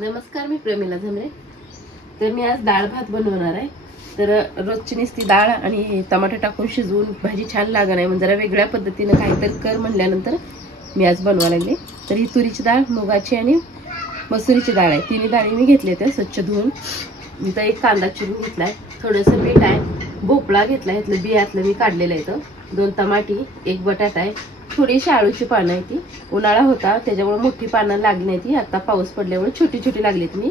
नमस्कार, मी प्रमिला झमरे. तर मी आज डाळ भात बनवणार आहे. तर रोजची नुसती डाळ आणि टमाटर टाकून शिजवून भाजी छान लागणार आहे. म्हणजे जरा वेगळ्या पद्धतीने काहीतरी कर म्हणल्यानंतर मी आज बनवायला लागले. तर ही तुरीची डाळ, मुगाची आणि मसुरीची डाळ आहे. तिन्ही डाळी मी घेतले ते स्वच्छ धुवून. इथं एक कांदा चिरून घेतलाय, थोडंसं बीट आहे, भोपळा घेतला, इथलं बियातलं मी काढलेलं आहे. 2 टमाटी, 1 बटाटा आहे, थोडीशी आळूची पानं आहे. ती उन्हाळा होता त्याच्यामुळे मोठी पानं लागली नाही. ती आता पाऊस पडल्यामुळे छोटी छोटी लागलीत. मी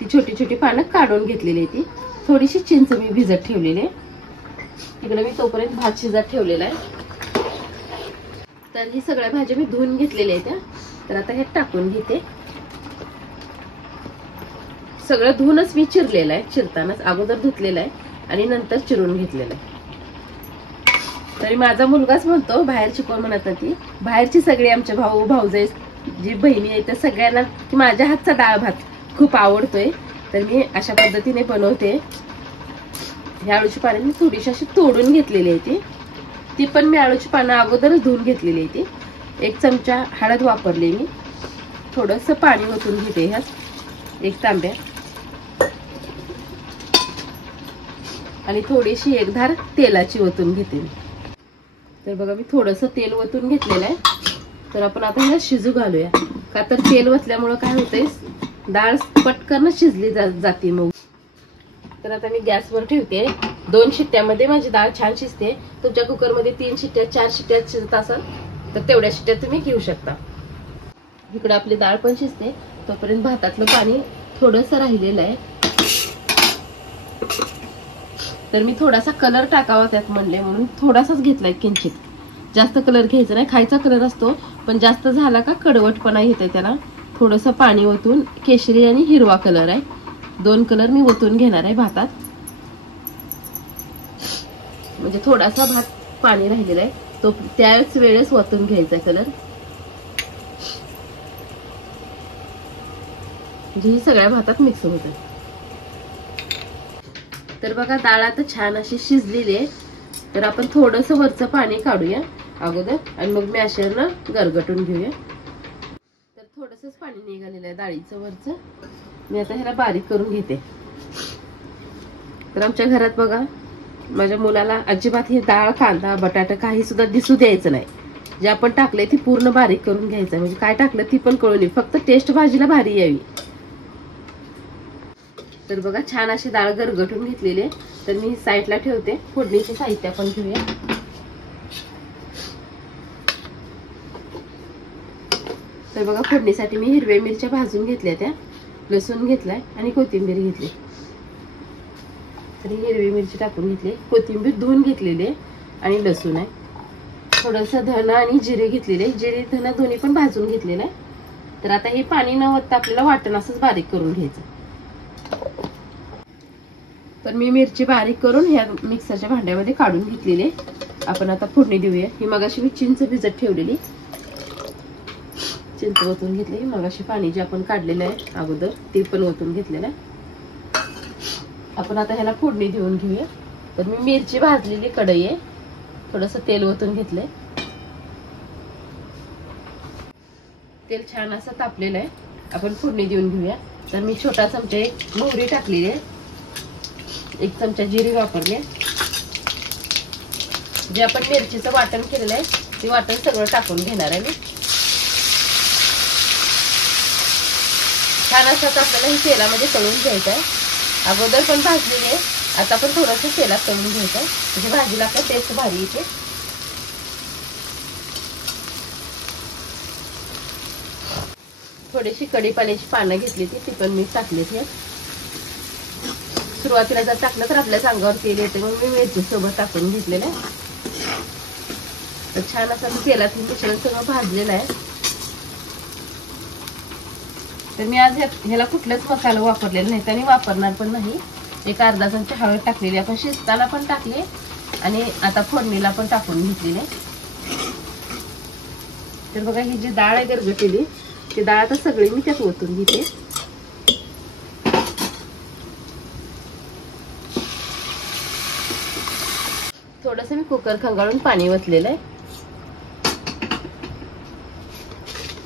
ती छोटी छोटी पानं काढून घेतलेली आहे. ती थोडीशी चिंच मी भिजत ठेवलेली आहे. तिकडे मी तोपर्यंत भात शिजत ठेवलेला आहे. तर ही सगळ्या भाज्या मी धुवून घेतलेल्या आहेत. तर आता हे टाकून घेते. सगळं धुवूनच मी चिरलेलं आहे. चिरतानाच अगोदर धुतलेलं आहे आणि नंतर चिरून घेतलेलं आहे. तरी माझा मुलगाच म्हणतो बाहेरची कोण म्हणत नाही, बाहेरची सगळी आमचे भाऊ भाऊजाई जी बहिणी आहेत त्या सगळ्यांना की माझ्या हातचा डाळ भात खूप आवडतोय. तर मी अशा पद्धतीने बनवते. ह्या आळूची पानं मी थोडीशी अशी तोडून घेतलेली आहे. ती पण मी आळूची पानं अगोदरच धुवून घेतलेली आहे. 1 चमचा हळद वापरली मी. थोडंसं पाणी ओतून घेते ह्यात 1 तांब्या आणि थोडीशी 1 धार तेलाची ओतून घेते मी. तर बघा मी थोडंसं तेल ओतून घेतलेलं आहे. तर आपण आता ह्याला शिजू घालूया. का तर तेल ओतल्यामुळे काय होतंय, डाळ पटकन शिजली जाते मग. तर आता मी गॅसवर ठेवते. 2 शिट्ट्यामध्ये माझी डाळ छान शिजते. तुमच्या कुकरमध्ये 3 शिट्ट्या 4 शिट्ट्या शिजत असेल तर तेवढ्या शिट्ट्या तुम्ही घेऊ शकता. इकडे आपली डाळ पण शिजते. तोपर्यंत भातातलं पाणी थोडंसं राहिलेलं आहे. तर मी थोडासा कलर टाकावा त्यात म्हणले म्हणून थोडासाच घेतलाय. किंचित जास्त कलर घ्यायचा नाही. खायचा कलर असतो पण जास्त झाला का कडवटपणा येते त्याला. थोडंसं पाणी ओतून, केशरी आणि हिरवा कलर आहे, 2 कलर मी ओतून घेणार आहे भातात. म्हणजे थोडासा भात पाणी राहिलेला आहे तो त्याच वेळेस ओतून घ्यायचा कलर. म्हणजे ही सगळ्या भातात मिक्स होतं. तर बघा डाळ आता छान अशी शिजलेली आहे. तर आपण थोडंसं वरचं पाणी काढूया अगोदर आणि मग मॅशरनं गरगटून घेऊया. तर थोडंसंच पाणी निघालेलं आहे डाळीचं वरचं. मी आता ह्याला बारीक करून घेते. तर आमच्या घरात बघा माझ्या मुलाला अजिबात हे डाळ, कांदा, बटाटा काही सुद्धा दिसू द्यायचं नाही. जे आपण टाकलंय ती पूर्ण बारीक करून घ्यायचं. म्हणजे काय टाकलं ती पण कळू नये, फक्त टेस्ट भाजीला भारी यावी. तर बघा छान अशी डाळ गरगटून घेतलेली आहे. तर मी साईडला ठेवते. फोडणीचे साहित्य आपण घेऊया. तर बघा फोडणीसाठी मी हिरव्या मिरच्या भाजून घेतल्या, त्या लसूण घेतलाय आणि कोथिंबीर घेतली. तर हिरवी मिरची टाकून घेतली, कोथिंबीर धुवून घेतलेली आहे आणि लसूण आहे. थोडंसं धन आणि जिरे घेतलेले, जिरे धन दोन्ही पण भाजून घेतलेलं आहे. तर आता हे पाणी न ओतता आपल्याला वाटण असंच बारीक करून घ्यायचं. तर मी मिरची बारीक करून ह्या मिक्सरच्या भांड्यामध्ये काढून घेतलेली. आपण आता फोडणी देऊया. ही मगाशी मी चिंच भिजत ठेवलेली, चिंच ओतून घेतली. मगाशी पाणी जे आपण काढलेलं आहे अगोदर ते पण ओतून घेतलेलं आहे. आपण आता ह्याला फोडणी देऊन घेऊया. तर मी मिरची भाजलेली कढई आहे, थोडंसं तेल ओतून घेतलंय. तेल छान असं तापलेलं आहे. आपण फोडणी देऊन घेऊया. तर मी छोटा चमचा 1 मोहरी टाकलेली आहे, 1 चमचा जिरे वापरले. जे आपण मिरचीचं वाटण केलेलं आहे ते वाटण सगळं टाकून घेणार आहे मी. छान असं आपल्याला ही तेलामध्ये तळून घ्यायचं आहे. अगोदर पण भाजलेली आहे, आता पण थोडंसं तेलात तळून घ्यायचं आहे. म्हणजे भाजीला आपला टेस्ट भारी येते. थोडीशी कढीपाल्याची पानं घेतली ती पण मी टाकली. सुरुवातीला जर टाकलं तर आपल्या अंगावर तेल येते, मग मी मिरची सोबत टाकून घेतलेलं आहे. तर छान असं तेलात मिश्रण सगळं भाजलेलं आहे. तर मी आज ह्याला कुठलाच मसाला वापरलेला नाही आणि वापरणार पण नाही. 1 अर्धा चमचा हळद टाकलेली, आपण शिजताना पण टाकली आणि आता फोडणीला पण टाकून घेतलेली. तर बघा ही जी डाळ आहे गरगटलेली, ती डाळ आता सगळी मी त्यात ओतून घेते. थोडंसं मी कुकर खंगाळून पाणी ओतलेलं आहे.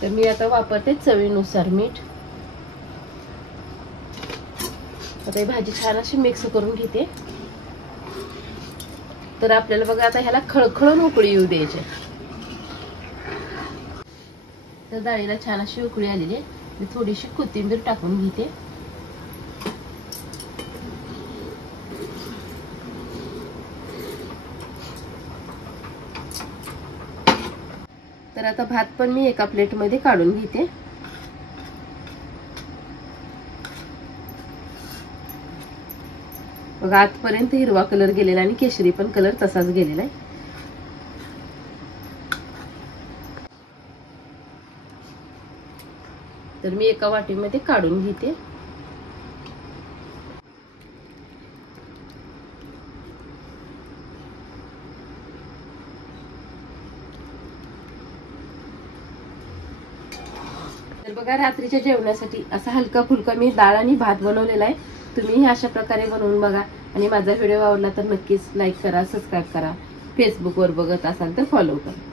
तर मी आता वापरते चवीनुसार मीठ. आता ही भाजी छान अशी मिक्स करून घेते. तर आपल्याला बघा आता ह्याला खळखळून उकळी येऊ द्यायची. तर डाळीला छान अशी उकळी आलेली आहे. मी थोडीशी कोथिंबीर टाकून घेते. तर आता भात पण मी एका प्लेट मध्ये काढून घेते. बघा आतपर्यंत हिरवा कलर गेलेला आणि केशरी पण कलर तसाच गेलेला आहे. तर मी एका वाटीमध्ये काढून घेते. तर बघा रात्रीच्या जेवणासाठी असा हलका फुलका मी डाळ आणि भात बनवलेला आहे. तुम्ही अशा प्रकारे बनवून बघा आणि माझा व्हिडिओ आवडला तर नक्कीच लाईक करा, सबस्क्राईब करा. फेसबुकवर बघत असाल तर फॉलो करा.